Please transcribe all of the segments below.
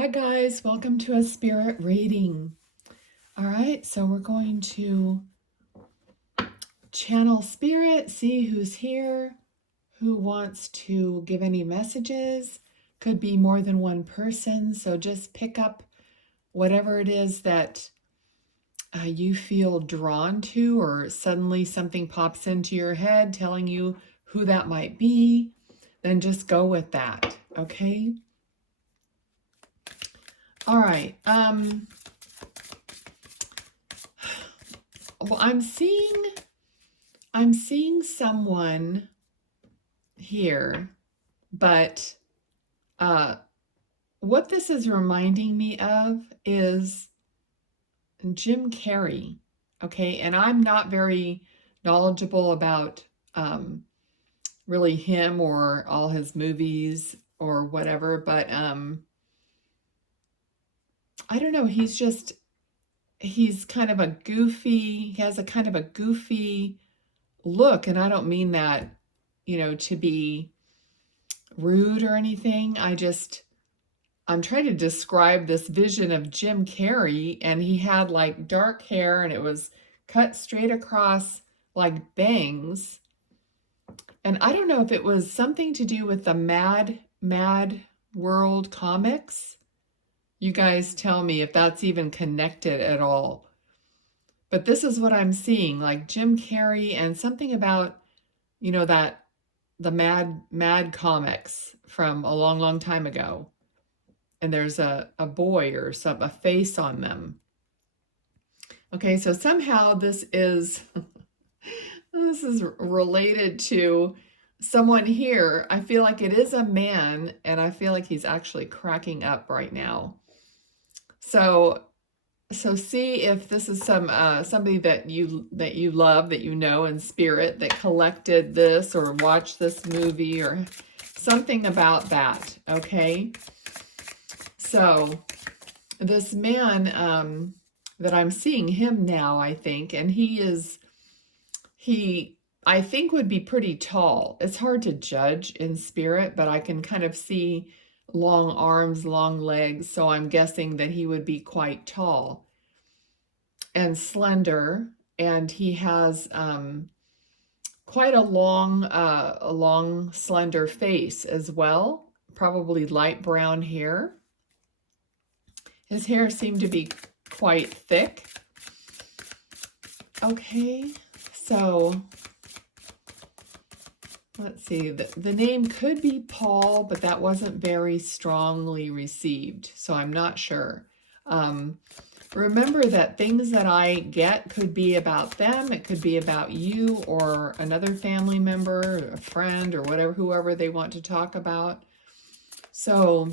Hi guys, welcome to a spirit reading. All right, so we're going to channel spirit, see who's here, who wants to give any messages. Could be more than one person, so just pick up whatever it is that you feel drawn to, or suddenly something pops into your head telling you who that might be. Then just go with that, okay? All right. Well, I'm seeing someone here, but what this is reminding me of is Jim Carrey. Okay, and I'm not very knowledgeable about really him or all his movies or whatever, but I don't know. He's kind of a goofy. He has a kind of a goofy look, and I don't mean that, to be rude or anything. I'm trying to describe this vision of Jim Carrey, and he had like dark hair and it was cut straight across like bangs. And I don't know if it was something to do with the Mad World comics. You guys tell me if that's even connected at all. But this is what I'm seeing, like Jim Carrey and something about, that the Mad comics from a long, long time ago. And there's a boy or a face on them. Okay, so somehow this is this is related to someone here. I feel like it is a man, and I feel like he's actually cracking up right now. So see if this is somebody that you love, that you know in spirit, that collected this or watched this movie or something about that. Okay. So this man that I'm seeing him now, I think, and he I think would be pretty tall. It's hard to judge in spirit, but I can kind of see long arms, long legs, so I'm guessing that he would be quite tall and slender, and he has quite a long, slender face as well, probably light brown hair. His hair seemed to be quite thick. Okay, so let's see. The name could be Paul, but that wasn't very strongly received, so I'm not sure. Remember that things that I get could be about them. It could be about you or another family member, or a friend, or whatever, whoever they want to talk about. So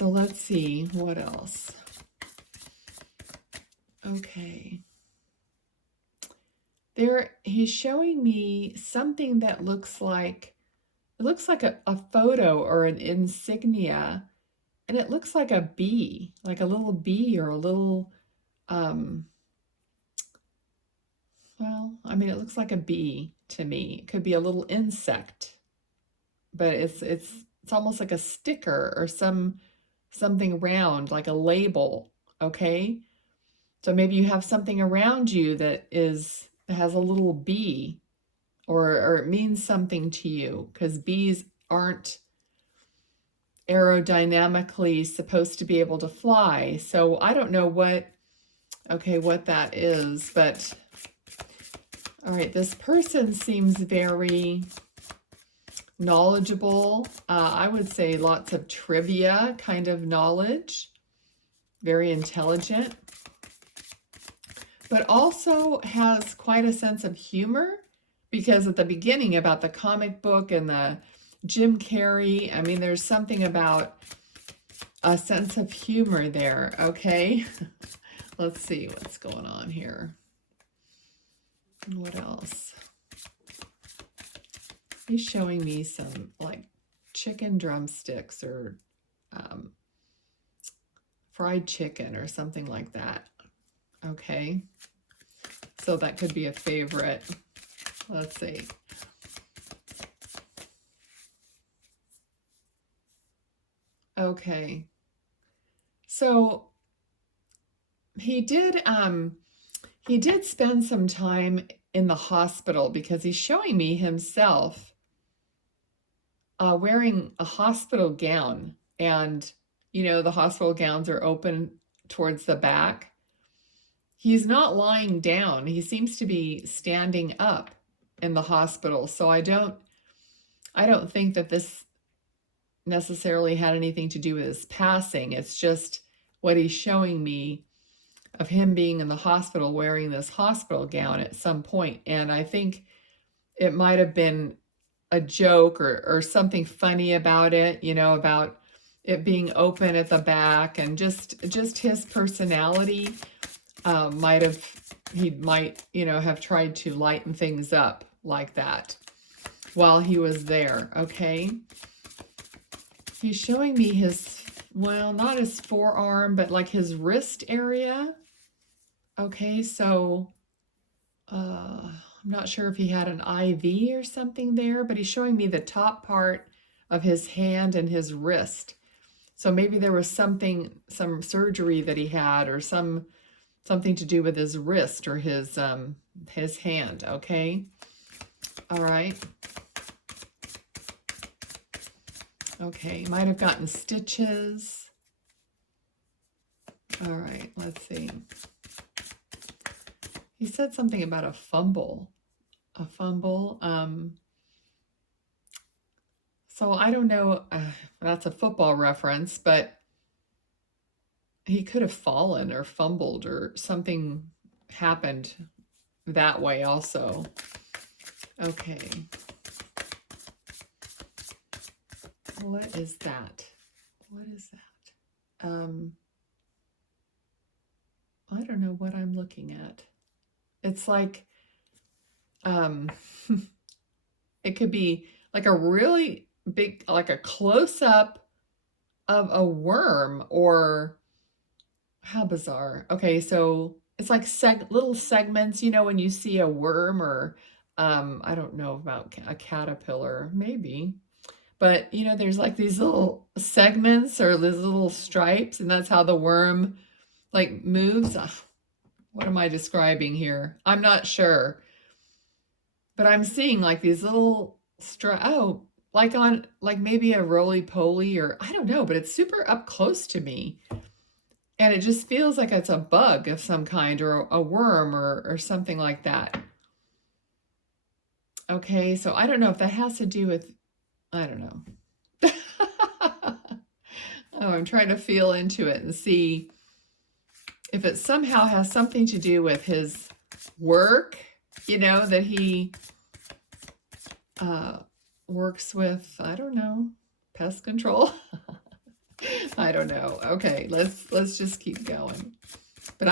let's see, what else? Okay. He's showing me something that looks like a photo or an insignia, and it looks like a bee, like a little bee or a little, well, I mean, it looks like a bee to me. It could be a little insect, but it's almost like a sticker or something round, like a label, okay? So maybe you have something around you that has a little bee, or it means something to you, because bees aren't aerodynamically supposed to be able to fly. So I don't know what that is, but all right, this person seems very knowledgeable. I would say lots of trivia kind of knowledge, very intelligent, but also has quite a sense of humor, because at the beginning about the comic book and the Jim Carrey, I mean, there's something about a sense of humor there, okay? Let's see what's going on here. What else? He's showing me some like chicken drumsticks or fried chicken or something like that. Okay, so that could be a favorite. Let's see. Okay. So he did spend some time in the hospital because he's showing me himself wearing a hospital gown. And, you know, the hospital gowns are open towards the back. He's not lying down. He seems to be standing up in the hospital. So I don't think that this necessarily had anything to do with his passing. It's just what he's showing me of him being in the hospital wearing this hospital gown at some point. And I think it might have been a joke or something funny about it, you know, about it being open at the back, and just his personality he might, you know, have tried to lighten things up like that while he was there. Okay. He's showing me his, well, not his forearm, but like his wrist area. Okay, so I'm not sure if he had an IV or something there, but he's showing me the top part of his hand and his wrist. So maybe there was some surgery that he had, or something to do with his wrist or his hand. Okay, all right. Okay, might have gotten stitches. All right, let's see. He said something about a fumble. So I don't know, that's a football reference, but he could have fallen or fumbled or something happened that way also. Okay. What is that? What is that? I don't know what I'm looking at. It's like, it could be like a really big, like a close-up of a worm, or how bizarre. Okay, so it's like little segments, you know, when you see a worm, or I don't know about a caterpillar, maybe. But, you know, there's like these little segments or these little stripes, and that's how the worm like moves. What am I describing here? I'm not sure. But I'm seeing like these little like on like maybe a roly-poly, or I don't know, but it's super up close to me. And it just feels like it's a bug of some kind, or a worm, or something like that. Okay, so I don't know if that has to do with, I don't know. Oh, I'm trying to feel into it and see if it somehow has something to do with his work, you know, that he works with, I don't know, pest control. I don't know. Okay, let's just keep going. But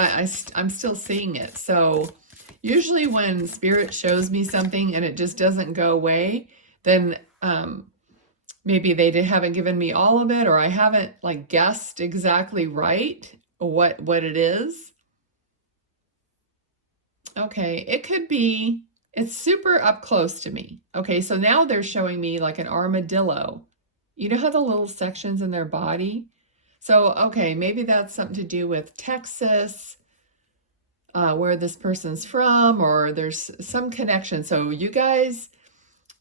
I'm still seeing it. So usually when Spirit shows me something and it just doesn't go away, then maybe they haven't given me all of it, or I haven't like guessed exactly right what it is. Okay, it could be, it's super up close to me. Okay, so now they're showing me like an armadillo. You know how the little sections in their body? So, okay, maybe that's something to do with Texas, where this person's from, or there's some connection. So you guys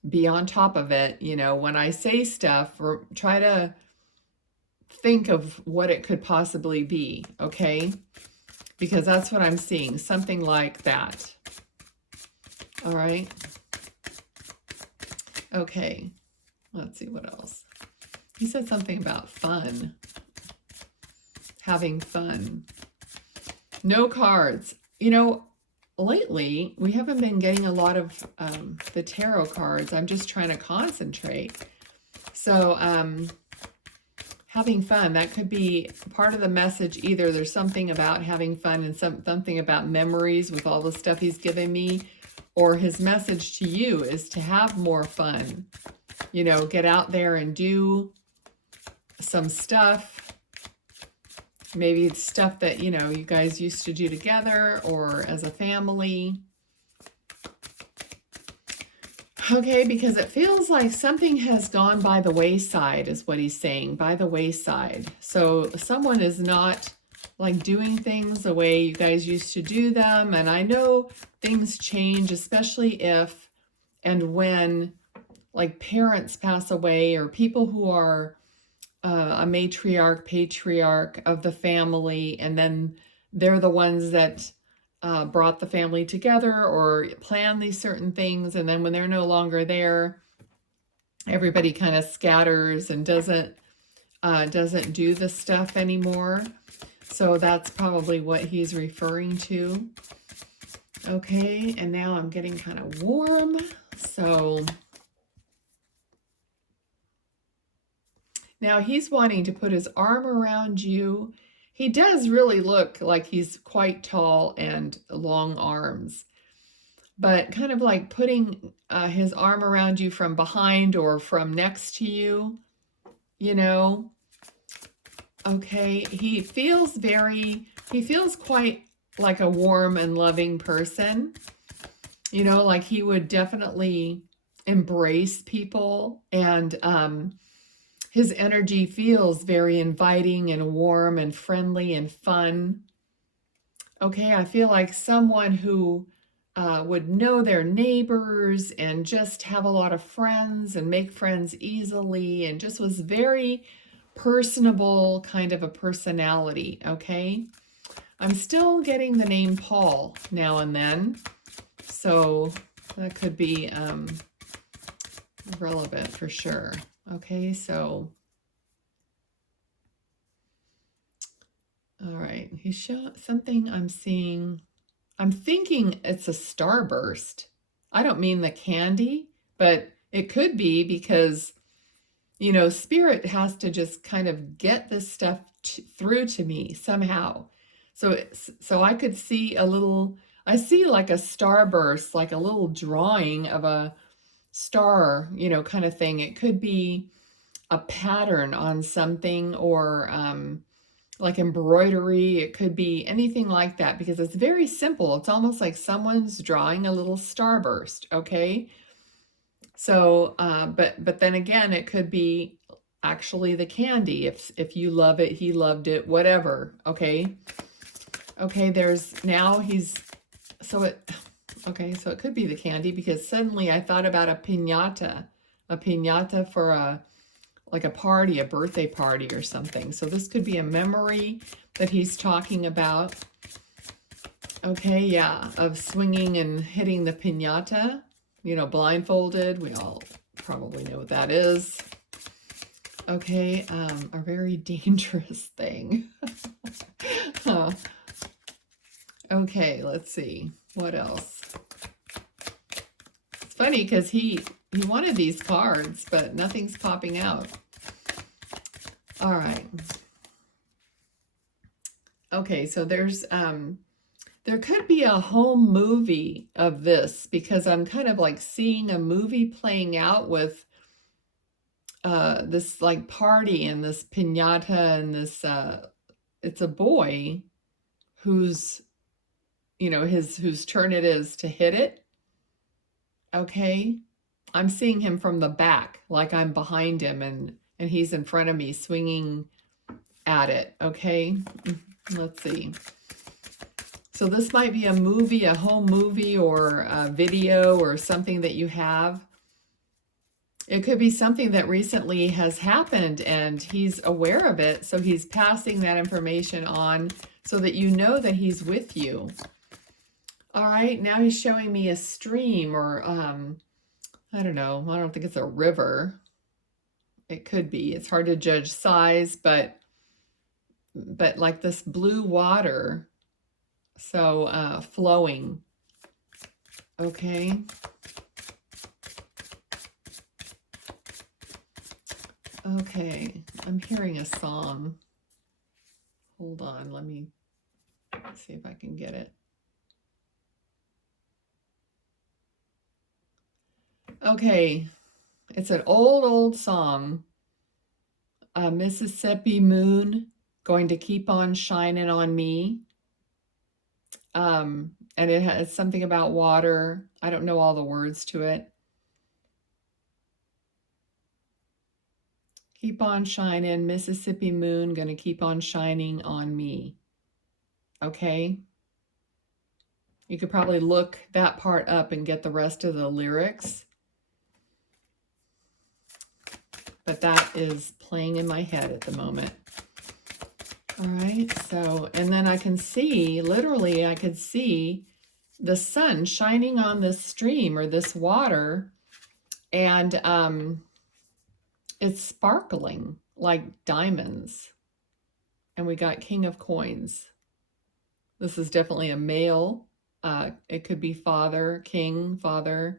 be on top of it. You know, when I say stuff, or try to think of what it could possibly be, okay? Because that's what I'm seeing, something like that. All right. Okay, let's see what else. He said something about fun, having fun. No cards. You know, lately we haven't been getting a lot of the tarot cards. I'm just trying to concentrate. So having fun, that could be part of the message. Either there's something about having fun and something about memories with all the stuff he's given me, or his message to you is to have more fun. You know, get out there and do some stuff. Maybe it's stuff that, you know, you guys used to do together or as a family. Okay, because it feels like something has gone by the wayside, is what he's saying, by the wayside. So someone is not like doing things the way you guys used to do them. And I know things change, especially if and when like parents pass away, or people who are a matriarch, patriarch of the family, and then they're the ones that brought the family together or planned these certain things, and then when they're no longer there, everybody kind of scatters and doesn't do the stuff anymore. So that's probably what he's referring to. Okay, and now I'm getting kind of warm, so now he's wanting to put his arm around you. He does really look like he's quite tall and long arms, but kind of like putting his arm around you from behind or from next to you, you know. Okay, he feels quite like a warm and loving person, you know, like he would definitely embrace people, and his energy feels very inviting and warm and friendly and fun. Okay, I feel like someone who would know their neighbors and just have a lot of friends and make friends easily, and just was very personable kind of a personality. Okay, I'm still getting the name Paul now and then, so that could be relevant for sure. Okay, so all right, he's showing something. I'm seeing, I'm thinking it's a starburst. I don't mean the candy, but it could be, because you know, spirit has to just kind of get this stuff through to me somehow. So I could see a little, I see like a starburst, like a little drawing of a star, you know, kind of thing. It could be a pattern on something, or like embroidery. It could be anything like that, because it's very simple. It's almost like someone's drawing a little starburst. Okay. So, but then again, it could be actually the candy. If you love it, he loved it, whatever. Okay. Okay, there's now he's, so it, okay, so it could be the candy, because suddenly I thought about a piñata for like a party, a birthday party or something. So this could be a memory that he's talking about. Okay, yeah, of swinging and hitting the piñata, you know, blindfolded. We all probably know what that is. Okay, a very dangerous thing. Huh. Okay, let's see. What else? It's funny because he wanted these cards, but nothing's popping out. All right. Okay, so there's there could be a home movie of this, because I'm kind of like seeing a movie playing out with this like party and this piñata and this it's a boy who's, you know, whose turn it is to hit it. Okay, I'm seeing him from the back, like I'm behind him, and he's in front of me swinging at it. Okay, let's see. So this might be a movie, a home movie, or a video, or something that you have. It could be something that recently has happened and he's aware of it, so he's passing that information on so that you know that he's with you. All right, now he's showing me a stream, or I don't know, I don't think it's a river. It could be. It's hard to judge size, but like this blue water, so flowing. Okay. Okay, I'm hearing a song. Hold on, let me see if I can get it. Okay, it's an old song. Mississippi moon, going to keep on shining on me. And it has something about water. I don't know all the words to it. Keep on shining. Mississippi moon gonna keep on shining on me. Okay? You could probably look that part up and get the rest of the lyrics. But that is playing in my head at the moment. All right, so, and then I can see, literally, I could see the sun shining on this stream or this water, and it's sparkling like diamonds. And we got King of Coins. This is definitely a male. It could be father, king, father.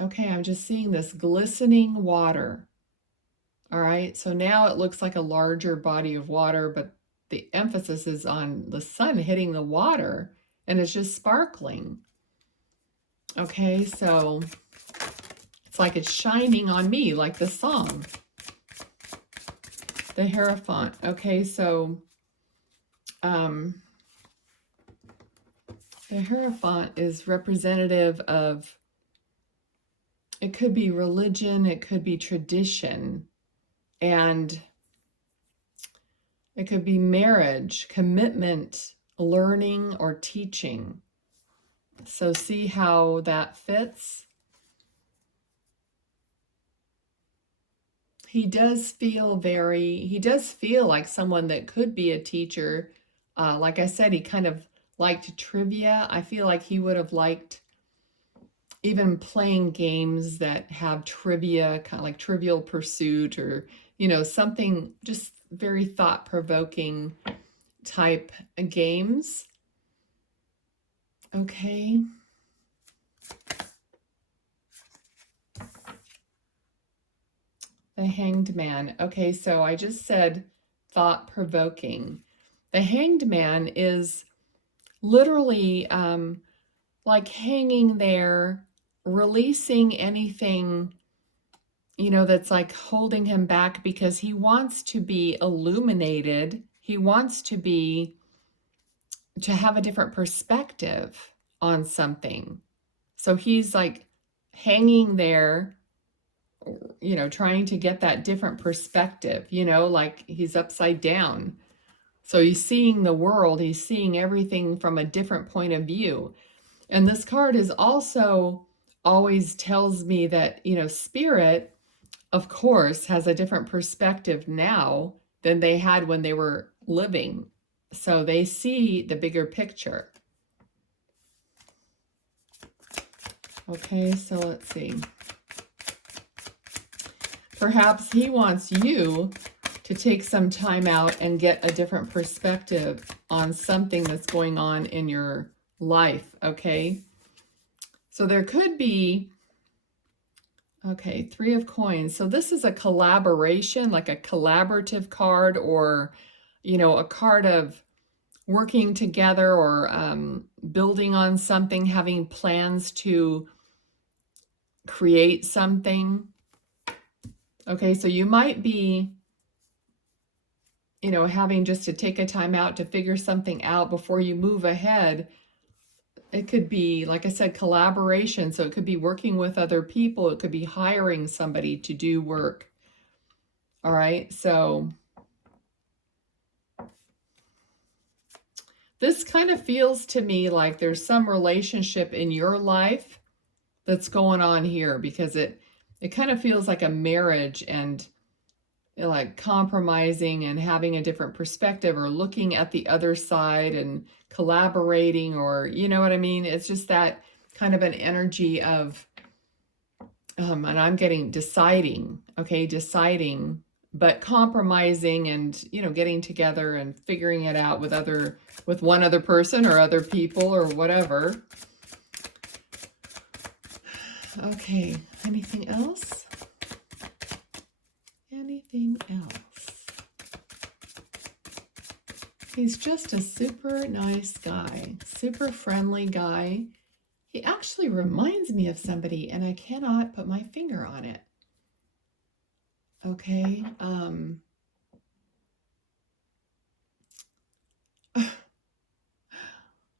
Okay, I'm just seeing this glistening water. All right, so now it looks like a larger body of water, but the emphasis is on the sun hitting the water, and it's just sparkling. Okay, so it's like it's shining on me, like the song. The Hierophant. Okay, so the Hierophant is representative of, it could be religion, it could be tradition, and it could be marriage, commitment, learning, or teaching. So see how that fits. He does feel like someone that could be a teacher. Like I said, he kind of liked trivia. I feel like he would have liked even playing games that have trivia, kind of like Trivial Pursuit, or, something just very thought-provoking type games. Okay. The Hanged Man. Okay, so I just said thought-provoking. The Hanged Man is literally like hanging there, releasing anything, that's like holding him back, because he wants to be illuminated. He wants to have a different perspective on something. So he's like hanging there, trying to get that different perspective, like he's upside down. So he's seeing the world, he's seeing everything from a different point of view. And this card is also always tells me that, spirit, of course, has a different perspective now than they had when they were living. So they see the bigger picture. Okay, so let's see. Perhaps he wants you to take some time out and get a different perspective on something that's going on in your life, okay? So there could be, okay, 3 of Coins. So this is a collaboration, like a collaborative card, or, a card of working together, or building on something, having plans to create something. Okay, so you might be, having just to take a time out to figure something out before you move ahead. It could be, like I said, collaboration. So it could be working with other people. It could be hiring somebody to do work. All right, so this kind of feels to me like there's some relationship in your life that's going on here, because it kind of feels like a marriage, and like compromising and having a different perspective, or looking at the other side and collaborating, or you know what I mean? It's just that kind of an energy of, and I'm getting deciding, okay, deciding, but compromising, and getting together and figuring it out with one other person or other people or whatever. Okay, anything else? Anything else? He's just a super nice guy, super friendly guy. He actually reminds me of somebody, and I cannot put my finger on it. Okay,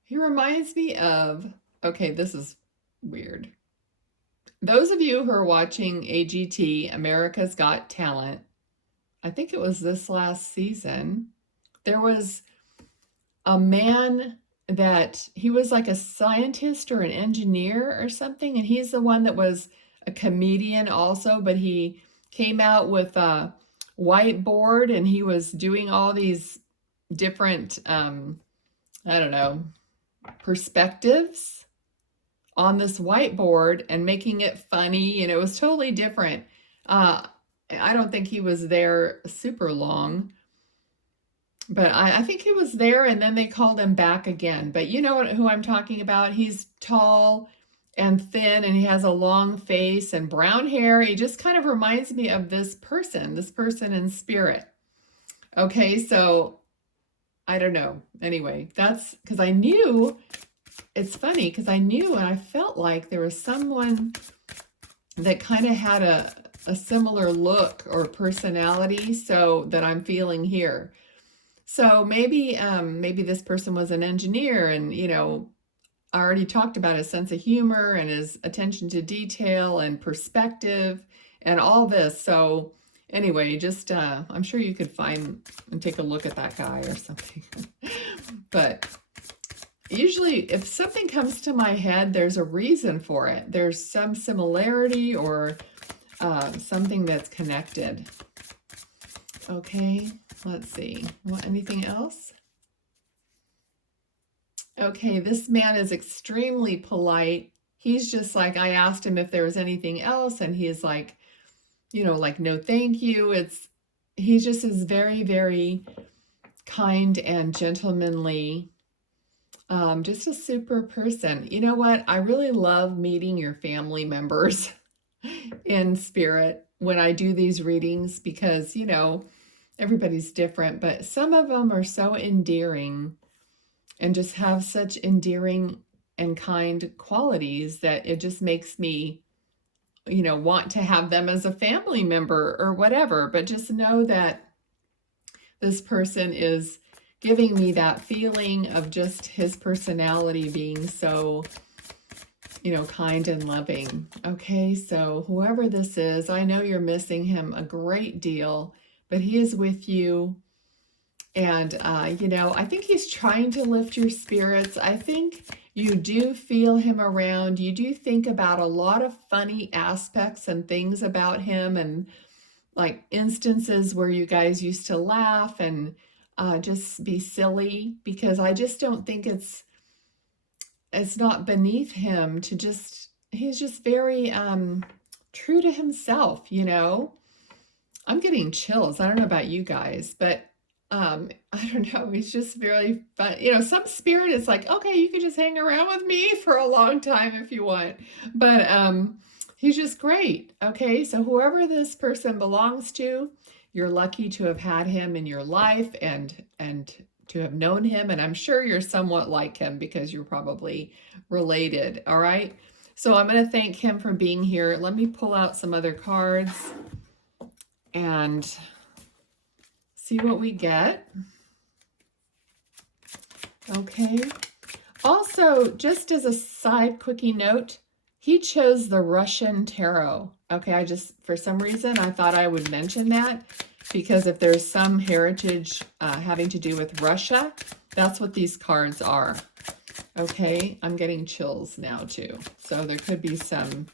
he reminds me of, okay, this is weird. those of you who are watching AGT, America's Got Talent, I think it was this last season, there was a man that he was like a scientist or an engineer or something, and he's the one that was a comedian also, but he came out with a whiteboard and he was doing all these different, I don't know, perspectives on this whiteboard and making it funny, and it was totally different. I don't think he was there super long, but I think he was there and then they called him back again. But you know who I'm talking about? He's tall and thin and he has a long face and brown hair. He just kind of reminds me of this person in spirit. Okay, so I don't know. Anyway, that's because I knew, it's funny because I knew and I felt like there was someone that kind of had a similar look or personality, so that I'm feeling here. So maybe this person was an engineer, and you know, I already talked about his sense of humor and his attention to detail and perspective and all this. So anyway, just I'm sure you could find and take a look at that guy or something. But usually if something comes to my head, there's a reason for it. There's some similarity or something that's connected. Okay, let's see. Want anything else? Okay, this man is extremely polite. He's just like, I asked him if there was anything else, and he's like, you know, like, no, thank you. He just is very, very kind and gentlemanly. Just a super person. You know what? I really love meeting your family members in spirit when I do these readings because, you know, everybody's different, but some of them are so endearing and just have such endearing and kind qualities that it just makes me, you know, want to have them as a family member or whatever. But just know that this person is giving me that feeling of just his personality being so, you know, kind and loving. Okay, so whoever this is, I know you're missing him a great deal, but he is with you. And, you know, I think he's trying to lift your spirits. I think you do feel him around. You do think about a lot of funny aspects and things about him, and like instances where you guys used to laugh and just be silly, because I just don't think it's not beneath him to just, he's just very true to himself, you know. I'm getting chills. I don't know about you guys, but I don't know, he's just very fun. You know, some spirit is like, okay, you can just hang around with me for a long time if you want. But he's just great. Okay, so whoever this person belongs to, you're lucky to have had him in your life and to have known him. And I'm sure you're somewhat like him because you're probably related. All right. So I'm going to thank him for being here. Let me pull out some other cards and see what we get. Okay. Also, just as a side quickie note, he chose the Russian tarot. Okay, for some reason, I thought I would mention that because if there's some heritage having to do with Russia, that's what these cards are. Okay, I'm getting chills now too. So there could be some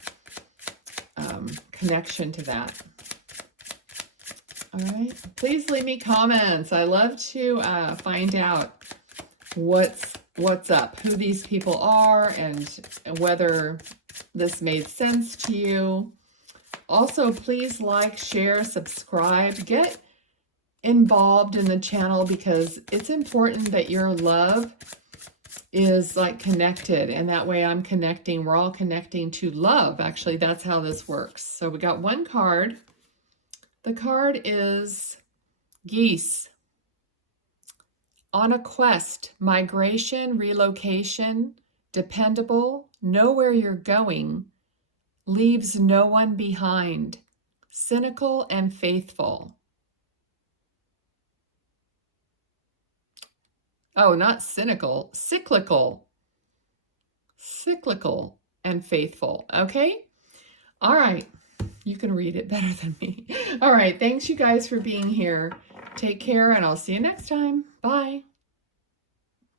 connection to that. All right, please leave me comments. I love to find out what's up, who these people are, and whether this made sense to you. Also, please like, share, subscribe, get involved in the channel because it's important that your love is like connected, and that way I'm connecting, we're all connecting to love. Actually, that's how this works. So we got one card. The card is geese. On a quest, migration, relocation, dependable, know where you're going, leaves no one behind, cynical and faithful. Oh, not cynical, cyclical. Cyclical and faithful, okay? All right. You can read it better than me. All right. Thanks, you guys, for being here. Take care, and I'll see you next time. Bye.